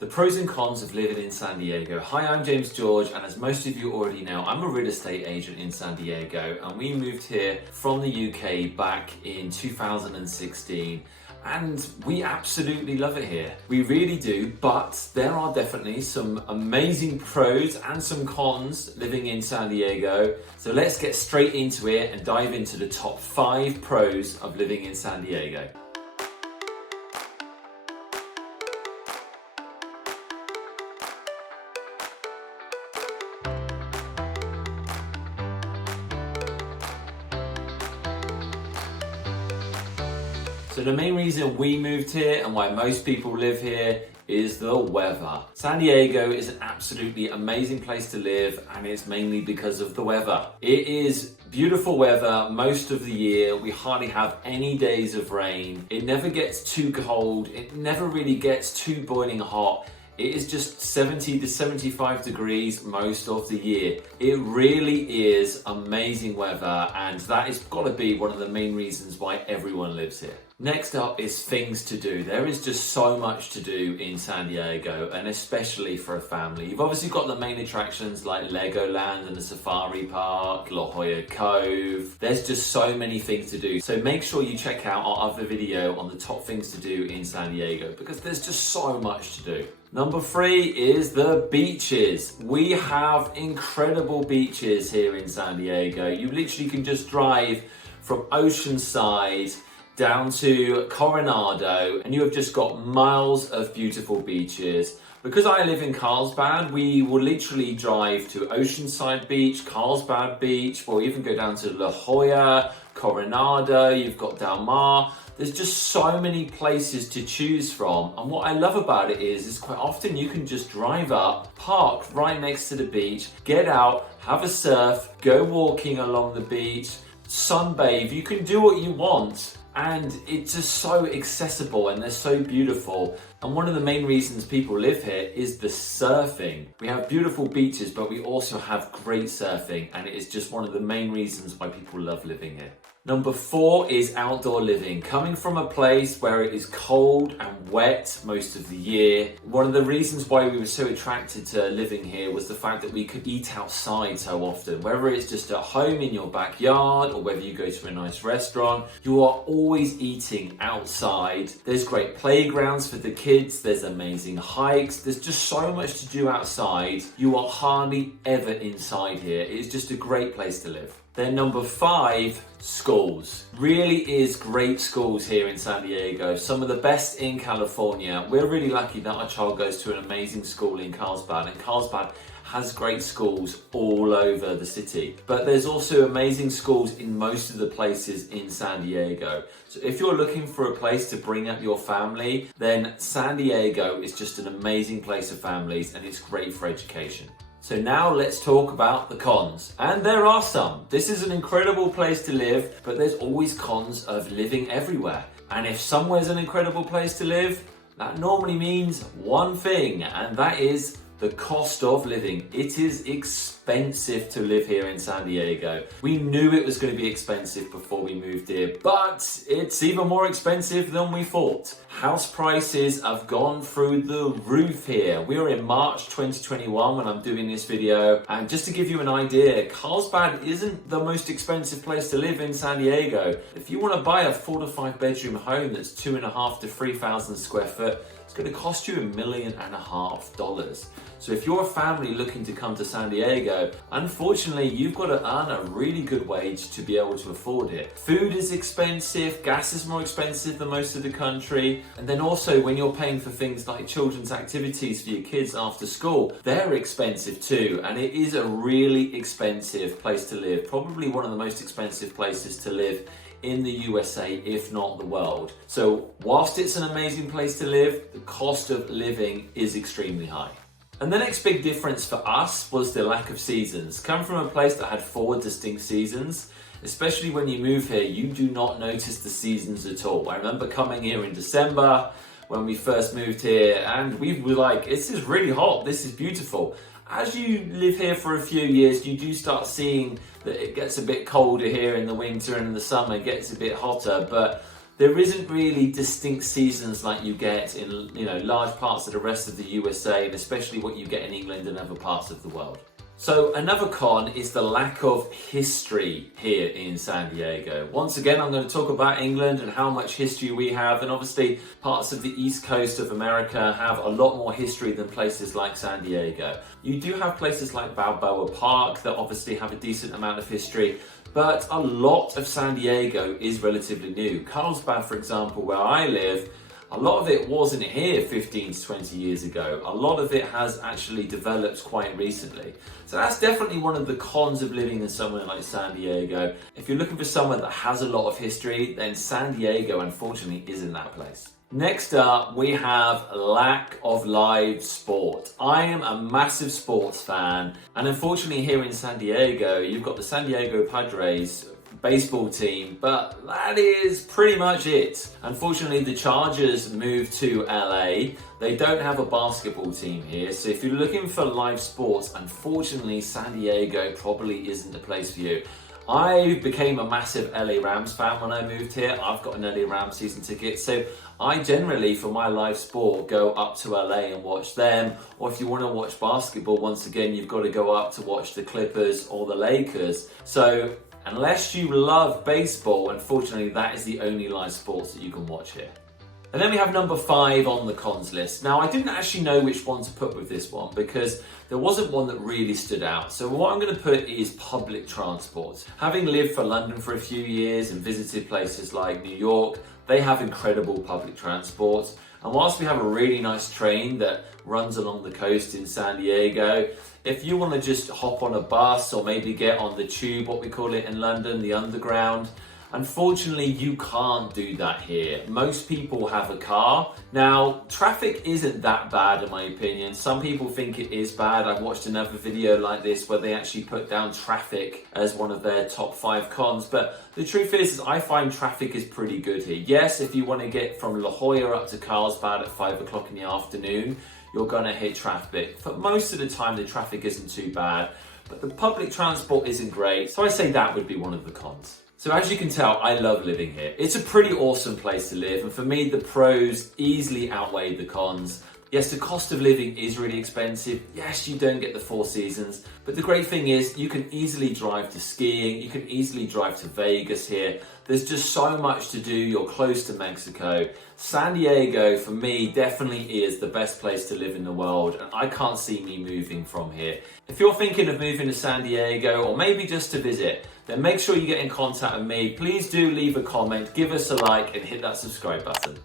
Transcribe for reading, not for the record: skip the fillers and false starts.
The pros and cons of living in San Diego. Hi, I'm James George, and as most of you already know, I'm a real estate agent in San Diego, and we moved here from the UK back in 2016. And we absolutely love it here. We really do, but there are definitely some amazing pros and some cons living in San Diego. So let's get straight into it and dive into the top 5 pros of living in San Diego. So the main reason we moved here and why most people live here is the weather. San Diego is an absolutely amazing place to live, and it's mainly because of the weather. It is beautiful weather most of the year. We hardly have any days of rain. It never gets too cold. It never really gets too boiling hot. It is just 70 to 75 degrees most of the year. It really is amazing weather, and that has got to be one of the main reasons why everyone lives here. Next up is things to do. There is just so much to do in San Diego, and especially for a family. You've obviously got the main attractions like Legoland and the Safari Park, La Jolla Cove. There's just so many things to do. So make sure you check out our other video on the top things to do in San Diego, because there's just so much to do. Number 3 is the beaches. We have incredible beaches here in San Diego. You literally can just drive from Oceanside down to Coronado, and you have just got miles of beautiful beaches. Because I live in Carlsbad, we will literally drive to Oceanside Beach, Carlsbad Beach, or even go down to La Jolla, Coronado, you've got Del Mar. There's just so many places to choose from, and what I love about it is quite often you can just drive up, park right next to the beach, get out, have a surf, go walking along the beach, sunbathe. You can do what you want. And it's just so accessible, and they're so beautiful. And one of the main reasons people live here is the surfing. We have beautiful beaches, but we also have great surfing, and it is just one of the main reasons why people love living here. Number 4 is outdoor living. Coming from a place where it is cold and wet most of the year, one of the reasons why we were so attracted to living here was the fact that we could eat outside so often. Whether it's just at home in your backyard or whether you go to a nice restaurant, you are always eating outside. There's great playgrounds for the kids, there's amazing hikes, there's just so much to do outside. You are hardly ever inside here. It is just a great place to live. Then number 5, schools. Really is great schools here in San Diego. Some of the best in California. We're really lucky that our child goes to an amazing school in Carlsbad, and Carlsbad has great schools all over the city. But there's also amazing schools in most of the places in San Diego. So if you're looking for a place to bring up your family, then San Diego is just an amazing place for families, and it's great for education. So now let's talk about the cons. And there are some. This is an incredible place to live, but there's always cons of living everywhere. And if somewhere's an incredible place to live, that normally means one thing, and that is the cost of living. It is expensive to live here in San Diego. We knew it was going to be expensive before we moved here, but it's even more expensive than we thought. House prices have gone through the roof here. We are in March 2021 when I'm doing this video, and just to give you an idea, Carlsbad isn't the most expensive place to live in San Diego. If you want to buy a 4 to 5 bedroom home that's 2,500 to 3,000 square foot, it's going to cost you $1.5 million. So if you're a family looking to come to San Diego, unfortunately, you've got to earn a really good wage to be able to afford it. Food is expensive, gas is more expensive than most of the country, and then also when you're paying for things like children's activities for your kids after school, they're expensive too, and it is a really expensive place to live. Probably one of the most expensive places to live in the USA, if not the world. So whilst it's an amazing place to live, the cost of living is extremely high. And the next big difference for us was the lack of seasons. Come from a place that had 4 distinct seasons, especially when you move here, you do not notice the seasons at all. I remember coming here in December when we first moved here, and we were like, this is really hot, this is beautiful. As you live here for a few years, you do start seeing that it gets a bit colder here in the winter, and in the summer it gets a bit hotter, but there isn't really distinct seasons like you get in, large parts of the rest of the USA, and especially what you get in England and other parts of the world. So another con is the lack of history here in San Diego. Once again, I'm going to talk about England and how much history we have, and obviously parts of the East Coast of America have a lot more history than places like San Diego. You do have places like Balboa Park that obviously have a decent amount of history, but a lot of San Diego is relatively new. Carlsbad, for example, where I live, a lot of it wasn't here 15 to 20 years ago. A lot of it has actually developed quite recently. So that's definitely one of the cons of living in somewhere like San Diego. If you're looking for somewhere that has a lot of history, then San Diego, unfortunately, isn't that place. Next up, we have lack of live sport. I am a massive sports fan, and unfortunately here in San Diego, you've got the San Diego Padres baseball team, but that is pretty much it. Unfortunately, the Chargers moved to LA. They don't have a basketball team here, so if you're looking for live sports, unfortunately, San Diego probably isn't the place for you. I became a massive LA Rams fan when I moved here. I've got an LA Rams season ticket, so I generally, for my live sport, go up to LA and watch them. Or if you want to watch basketball, once again, you've got to go up to watch the Clippers or the Lakers. So unless you love baseball, unfortunately, that is the only live sports that you can watch here. And then we have number 5 on the cons list. Now, I didn't actually know which one to put with this one because there wasn't one that really stood out. So what I'm going to put is public transport. Having lived for London for a few years and visited places like New York, they have incredible public transport. And whilst we have a really nice train that runs along the coast in San Diego, if you want to just hop on a bus or maybe get on the tube, what we call it in London, the underground, unfortunately, you can't do that here. Most people have a car. Now, traffic isn't that bad in my opinion. Some people think it is bad. I've watched another video like this where they actually put down traffic as one of their top 5 cons. But the truth is I find traffic is pretty good here. Yes, if you want to get from La Jolla up to Carlsbad at 5 o'clock in the afternoon, you're gonna hit traffic. But most of the time, the traffic isn't too bad. But the public transport isn't great. So I say that would be one of the cons. So as you can tell, I love living here. It's a pretty awesome place to live, and for me, the pros easily outweigh the cons. Yes, the cost of living is really expensive. Yes, you don't get the 4 seasons, but the great thing is you can easily drive to skiing, you can easily drive to Vegas here. There's just so much to do. You're close to Mexico. San Diego, for me, definitely is the best place to live in the world, and I can't see me moving from here. If you're thinking of moving to San Diego, or maybe just to visit, then make sure you get in contact with me. Please do leave a comment, give us a like, and hit that subscribe button.